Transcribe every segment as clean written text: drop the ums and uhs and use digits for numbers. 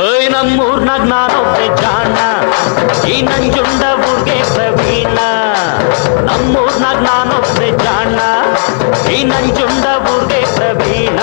ಓಯ್ ನಮ್ಮೂರ್ನಾಗ ನಾನೊಬ್ಬೆ ಜಾಣ, ಈ ನಂಜುಂಡ ಊರ್ಗೆ ಪ್ರವೀಣ. ನಮ್ಮೂರ್ನಾಗ ನಾನೊಬ್ಬೆ ಜಾಣ, ಈ ನಂಜುಂಡ ಊರ್ಗೆ ಪ್ರವೀಣ.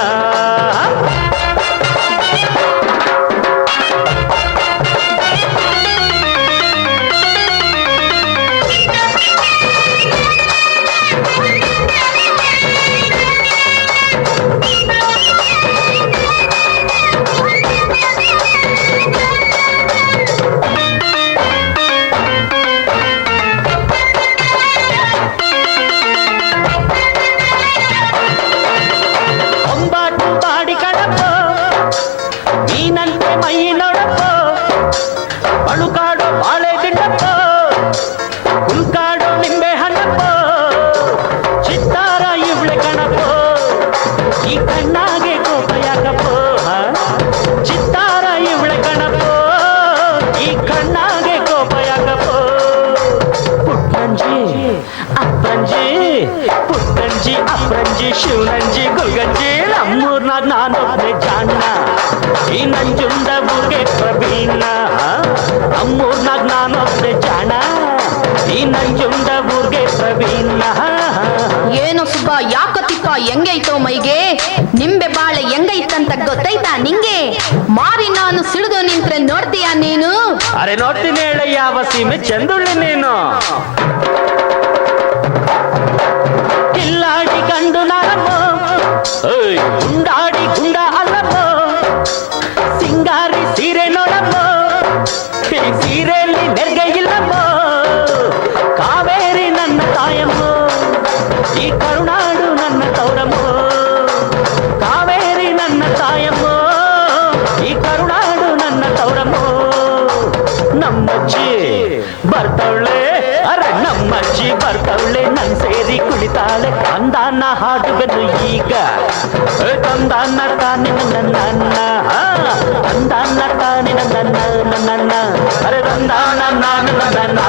ಬಳುಕಾಡೋ ಬಾಳೆ ದಿಂಡಪ್ಪ, ಕುಲ್ಕಾಡೋ ನಿಂಬೆ ಹಣ್ಣಪ್ಪ, ಚಿತ್ತಾರ ಇವಳೆ ಕಣಪ್ಪ, ಈ ಕಣ್ಣಾಗೆ ಕೋಪ ಯಾಕಪ್ಪ. ಚಿತ್ತಾರ ಇವಳೆ ಕಣಪ್ಪ, ಈ ಕಣ್ಣಾಗೆ ಕೋಪ ಯಾಕಪ್ಪ. ಪುಟ್ಟಂಜಿ ಅಪ್ಪಂಜಿ, ಪುಟ್ಟಂಜಿ ಅಪ್ಪಂಜಿ, ಶಿವನಂಜಿ ಗುಲ್ಗಂಜಿ, ನಮ್ಮೂರ್ನಾಗ ನಾನೊಬ್ಬೆ ಜಾಣ, ಈ ನಂಜುಂಡ ಊರ್ಗೆ ಪ್ರವೀಣ. ನಮ್ಮೂರ್ನಾಗ ನಾನೊಬ್ಬೆ ಜಾಣ, ಈ ನಂಜುಂಡ ಊರ್ಗೆ ಪ್ರವೀಣ. ಏನೋ ಸುಬ್ಬ ಯಾಕತ್ತಿಪ್ಪ ಹೆಂಗೈತೋ ಮೈಗೆ? ನಿಂಬೆ ಬಾಳೆ ಹೆಂಗೈತಂತ ಗೊತ್ತೈತಾ ನಿಂಗೆ? ಮಾರಿ ನಾನು ಸಿಡಿದು ನಿಂತ್ರೆ ನೋಡ್ತೀಯ ನೀನು? ಅರೆ ನೋಡ್ತೀನಿ ಹೇಳ, ಯಾವ ಸೀಮೆ ಚಂದುಳ್ಳಿ ನೀನು. ಕಿಲ್ಲಾಡಿ ಗಂಡು ನಾರಮ್ಮ, ಗುಂಡಾಡಿ ಗುಂಡ ಅಲ್ಲಮ್ಮ, ಸಿಂಗಾರಿ ಸೀರೆ ನೋಡಮ್ಮ, ಈ ಸೀರೆಯಲ್ಲಿ ನೆರ್ಗೆ ಇಲ್ಲಮ್ಮ. ಕಾವೇರಿ ನನ್ನ ತಾಯಮ್ಮ, ಈ ಕರುನಾಡು ನನ್ನ ತೌರಮ್ಮ. ಕಾವೇರಿ ನನ್ನ ತಾಯಮ್ಮ, ಈ ಕರುನಾಡು ನನ್ನ ತೌರಮ್ಮ. ನಮ್ಮಜ್ಜಿ ಬರ್ತವಳೆ, ಅರೆ ನಮ್ಮಜ್ಜಿ ಬರ್ತವಳೆ, ನನ್ ಸೇರಿ ಕುಳಿತಾಳೆ. ಅಂದಾನ ಹಾಡುವೆನು ಈಗ, ತಂದಾನ ತಾನೆ ನನ್ನ, ತಂದಾನ ತಾನೆ ನನ್ನ, ಅರೆ ತಂದಾನ ನಾನು ನನ್ನ.